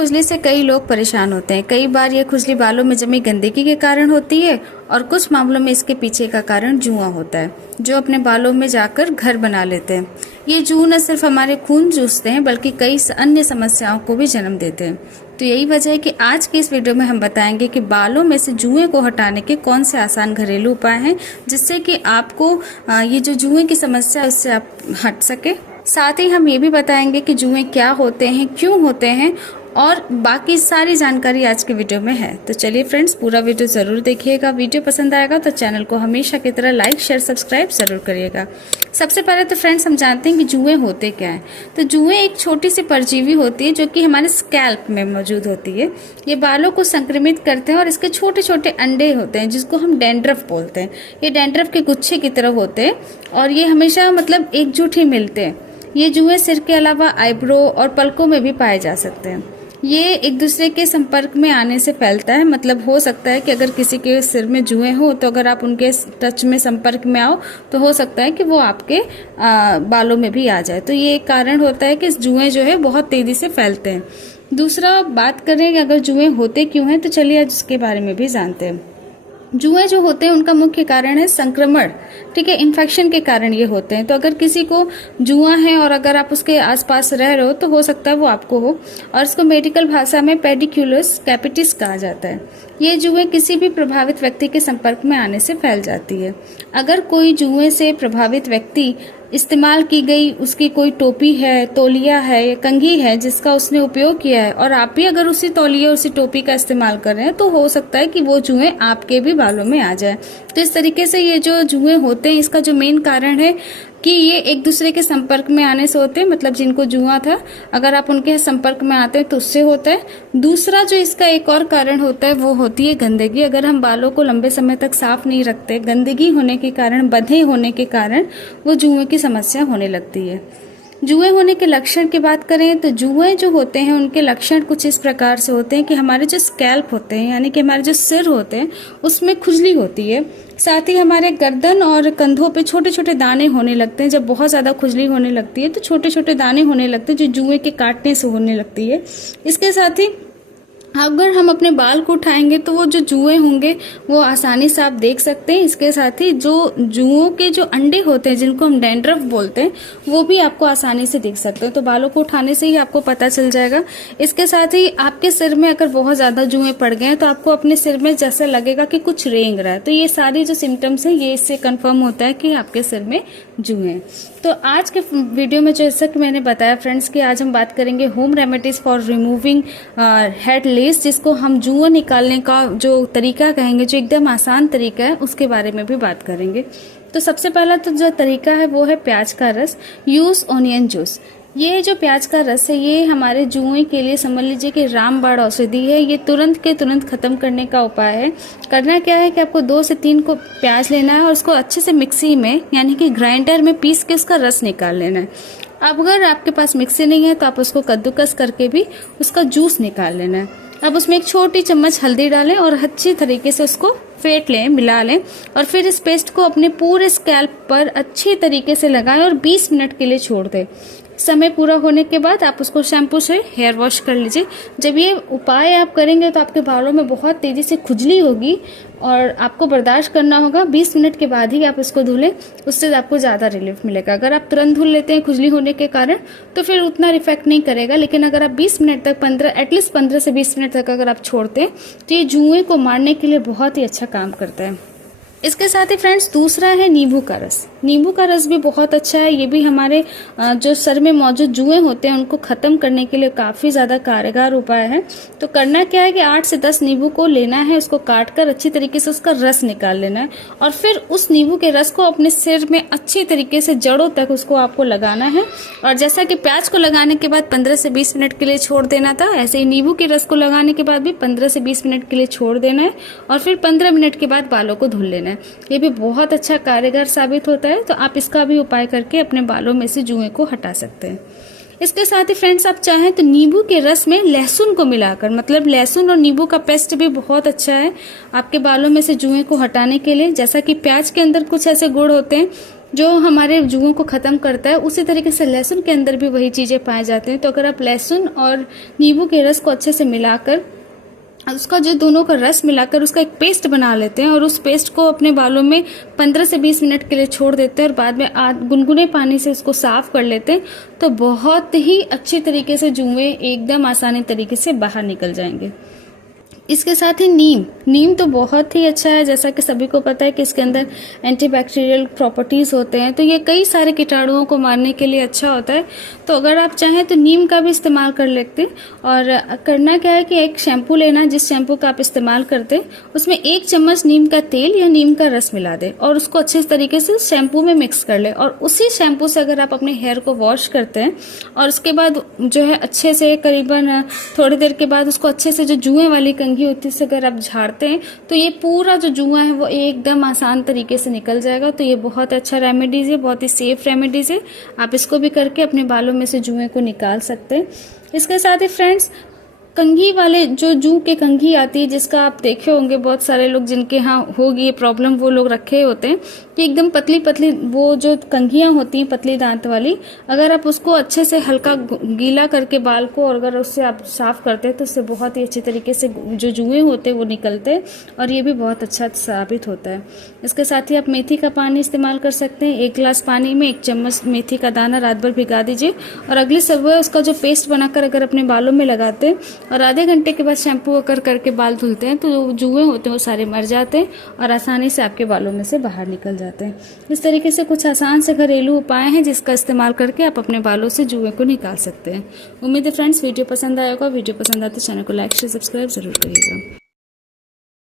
खुजली से कई लोग परेशान होते हैं। कई बार ये खुजली बालों में जमी गंदगी के कारण होती है और कुछ मामलों में इसके पीछे का कारण जुआं होता है, जो अपने बालों में जाकर घर बना लेते हैं। ये जुएं न सिर्फ हमारे खून चूसते हैं बल्कि कई अन्य समस्याओं को भी जन्म देते हैं। तो यही वजह है कि आज की इस वीडियो में हम बताएंगे कि बालों में से जुएं को हटाने के कौन से आसान घरेलू उपाय हैं, जिससे कि आपको ये जो जुएं की समस्या है उससे आप हट सके। साथ ही हम ये भी बताएंगे कि जुएं क्या होते हैं, क्यों होते हैं और बाकी सारी जानकारी आज के वीडियो में है। तो चलिए फ्रेंड्स, पूरा वीडियो ज़रूर देखिएगा। वीडियो पसंद आएगा तो चैनल को हमेशा की तरह लाइक शेयर सब्सक्राइब ज़रूर करिएगा। सबसे पहले तो फ्रेंड्स हम जानते हैं कि जुएं होते क्या हैं। तो जुएं एक छोटी सी परजीवी होती है जो कि हमारे स्कैल्प में मौजूद होती है। ये बालों को संक्रमित करते हैं और इसके छोटे छोटे अंडे होते हैं जिसको हम डैंड्रफ बोलते हैं। ये डैंड्रफ के गुच्छे की तरह होते हैं और ये हमेशा एकजुट ही मिलते हैं। ये जुएं सिर के अलावा आईब्रो और पलकों में भी पाए जा सकते हैं। ये एक दूसरे के संपर्क में आने से फैलता है। हो सकता है कि अगर किसी के सिर में जुएं हो तो अगर आप उनके टच में संपर्क में आओ तो हो सकता है कि वो आपके बालों में भी आ जाए। तो ये एक कारण होता है कि जुएं जो है बहुत तेजी से फैलते हैं। दूसरा बात करें कि अगर जुएं होते क्यों हैं, तो चलिए आज उसके बारे में भी जानते हैं। जुएं जो होते हैं उनका मुख्य कारण है संक्रमण, ठीक है, इन्फेक्शन के कारण ये होते हैं। तो अगर किसी को जुआ है और अगर आप उसके आसपास रह रहे हो तो हो सकता है वो आपको हो, और इसको मेडिकल भाषा में पेडिक्यूलस कैपिटिस कहा जाता है। ये जुएं किसी भी प्रभावित व्यक्ति के संपर्क में आने से फैल जाती है। अगर कोई जुएं से प्रभावित व्यक्ति इस्तेमाल की गई उसकी कोई टोपी है, तौलिया है या कंघी है जिसका उसने उपयोग किया है और आप भी अगर उसी तौलिया उसी टोपी का इस्तेमाल कर रहे हैं तो हो सकता है कि वो जुएं आपके भी बालों में आ जाए। तो इस तरीके से ये जो जुएं होते हैं इसका जो मेन कारण है कि ये एक दूसरे के संपर्क में आने से होते हैं। जिनको जुआ था अगर आप उनके संपर्क में आते हैं तो उससे होता है। दूसरा जो इसका एक और कारण होता है वो होती है गंदगी। अगर हम बालों को लंबे समय तक साफ नहीं रखते, गंदगी होने के कारण, बंधे होने के कारण वो जुएं की समस्या होने लगती है। जुएं होने के लक्षण की बात करें तो जुएं जो होते हैं उनके लक्षण कुछ इस प्रकार से होते हैं कि हमारे जो स्कैल्प होते हैं यानी कि हमारे जो सिर होते हैं उसमें खुजली होती है। साथ ही हमारे गर्दन और कंधों पे छोटे छोटे दाने होने लगते हैं। जब बहुत ज़्यादा खुजली होने लगती है तो छोटे छोटे दाने होने लगते हैं जो जुएं के काटने से होने लगती है। इसके साथ ही अगर हम अपने बाल को उठाएंगे तो वो जो जुएं होंगे वो आसानी से आप देख सकते हैं। इसके साथ ही जो जुओं के जो अंडे होते हैं जिनको हम डैंड्रफ बोलते हैं वो भी आपको आसानी से दिख सकते हैं। तो बालों को उठाने से ही आपको पता चल जाएगा। इसके साथ ही आपके सिर में अगर बहुत ज्यादा जुएं पड़ गए हैं तो आपको अपने सिर में जैसे लगेगा कि कुछ रेंग रहा है। तो ये सारी जो सिम्टम्स हैं ये इससे कंफर्म होता है कि आपके सिर में जुएं। तो आज के वीडियो में जैसा कि मैंने बताया फ्रेंड्स कि आज हम बात करेंगे home remedies for removing head less, जिसको हम जुएं निकालने का जो तरीका कहेंगे, जो एकदम आसान तरीका है, उसके बारे में भी बात करेंगे। तो सबसे पहला तो जो तरीका है वो है प्याज का रस, यूज ऑनियन जूस। ये जो प्याज का रस है ये हमारे जुएं के लिए समझ लीजिए कि रामबाण औषधि है। ये तुरंत के तुरंत खत्म करने का उपाय है। करना क्या है कि आपको 2 से 3 को प्याज लेना है और उसको अच्छे से मिक्सी में यानी कि ग्राइंडर में पीस के उसका रस निकाल लेना है। अब अगर आपके पास मिक्सी नहीं है तो आप उसको कद्दूकस करके भी उसका जूस निकाल लेना है। अब उसमें 1 छोटी चम्मच हल्दी डालें और अच्छी तरीके से उसको फेंट लें, मिला लें और फिर इस पेस्ट को अपने पूरे स्कैल्प पर अच्छी तरीके से लगाएं और 20 मिनट के लिए छोड़ दें। समय पूरा होने के बाद आप उसको शैम्पू से हेयर वॉश कर लीजिए। जब ये उपाय आप करेंगे तो आपके बालों में बहुत तेजी से खुजली होगी और आपको बर्दाश्त करना होगा। 20 मिनट के बाद ही आप इसको धुलें, उससे आपको ज़्यादा रिलीफ मिलेगा। अगर आप तुरंत धुल लेते हैं खुजली होने के कारण तो फिर उतना इफेक्ट नहीं करेगा, लेकिन अगर आप 20 मिनट तक एटलीस्ट 15 से 20 मिनट तक अगर आप छोड़ते हैं तो ये जुएं को मारने के लिए बहुत ही अच्छा काम करता है। इसके साथ ही फ्रेंड्स दूसरा है नींबू का रस। नींबू का रस भी बहुत अच्छा है। ये भी हमारे जो सर में मौजूद जुएं होते हैं उनको खत्म करने के लिए काफी ज्यादा कारगर उपाय है। तो करना क्या है कि 8 से 10 नींबू को लेना है, उसको काट कर अच्छी तरीके से उसका रस निकाल लेना है और फिर उस नींबू के रस को अपने सिर में अच्छी तरीके से जड़ों तक उसको आपको लगाना है। और जैसा कि प्याज को लगाने के बाद 15 से 20 मिनट के लिए छोड़ देना था, ऐसे ही नींबू के रस को लगाने के बाद भी 15 से 20 मिनट के लिए छोड़ देना है और फिर 15 मिनट के बाद बालों को धुल लेना है। ये भी बहुत अच्छा कारगर साबित होता है। तो आप इसका भी उपाय करके अपने बालों में से जुएं को हटा सकते हैं। इसके साथ ही फ्रेंड्स आप चाहें तो नींबू के रस में लहसुन को मिलाकर, लहसुन और नींबू का पेस्ट भी बहुत अच्छा है आपके बालों में से जुएं को हटाने के लिए। जैसा कि प्याज के अंदर कुछ ऐसे गुण होते हैं जो हमारे जुओं को ख़त्म करता है, उसी तरीके से लहसुन के अंदर भी वही चीज़ें पाई जाती हैं। तो अगर आप लहसुन और नींबू के रस को अच्छे से मिलाकर, उसका जो दोनों का रस मिलाकर उसका एक पेस्ट बना लेते हैं और उस पेस्ट को अपने बालों में 15 से 20 मिनट के लिए छोड़ देते हैं और बाद में गुनगुने पानी से उसको साफ कर लेते हैं, तो बहुत ही अच्छी तरीके से जुएं एकदम आसानी तरीके से बाहर निकल जाएंगे। इसके साथ ही नीम तो बहुत ही अच्छा है, जैसा कि सभी को पता है कि इसके अंदर एंटीबैक्टीरियल प्रॉपर्टीज़ होते हैं, तो ये कई सारे कीटाणुओं को मारने के लिए अच्छा होता है। तो अगर आप चाहें तो नीम का भी इस्तेमाल कर लेते हैं। और करना क्या है कि एक शैम्पू लेना, जिस शैम्पू का आप इस्तेमाल करते हैं उसमें 1 चम्मच नीम का तेल या नीम का रस मिला दें और उसको अच्छे तरीके से शैम्पू में मिक्स कर ले। और उसी शैम्पू से अगर आप अपने हेयर को वॉश करते हैं और उसके बाद जो है अच्छे से करीबन थोड़ी देर के बाद उसको अच्छे से जो जुएं वाली कंघी होती से अगर आप झाड़ते हैं तो ये पूरा जो जुआ है वो एकदम आसान तरीके से निकल जाएगा। तो ये बहुत अच्छा रेमेडीज है, बहुत ही सेफ रेमेडीज है। आप इसको भी करके अपने बालों में से जुएं को निकाल सकते हैं। इसके साथ ही फ्रेंड्स, कंघी वाले जो जू के कंघी आती है, जिसका आप देखे होंगे बहुत सारे लोग जिनके यहाँ होगी ये प्रॉब्लम, वो लोग रखे होते हैं कि एकदम पतली पतली वो जो कंघियाँ होती हैं पतली दांत वाली, अगर आप उसको अच्छे से हल्का गीला करके बाल को और अगर उससे आप साफ करते हैं तो उससे बहुत ही अच्छी तरीके से जो जुएं होते हैं वो निकलते हैं और ये भी बहुत अच्छा साबित होता है। इसके साथ ही आप मेथी का पानी इस्तेमाल कर सकते हैं। 1 गिलास पानी में 1 चम्मच मेथी का दाना रात भर भिगा दीजिए और अगली सुबह उसका जो पेस्ट बनाकर अगर अपने बालों में लगाते हैं और आधे घंटे के बाद शैम्पू करके बाल धुलते हैं तो जो जुएं होते हैं वो सारे मर जाते हैं और आसानी से आपके बालों में से बाहर निकल जाते हैं। इस तरीके से कुछ आसान से घरेलू उपाय हैं जिसका इस्तेमाल करके आप अपने बालों से जुएं को निकाल सकते हैं। उम्मीद है फ्रेंड्स वीडियो पसंद आया होगा। वीडियो पसंद आए तो चैनल को लाइक शेयर सब्सक्राइब जरूर करिएगा।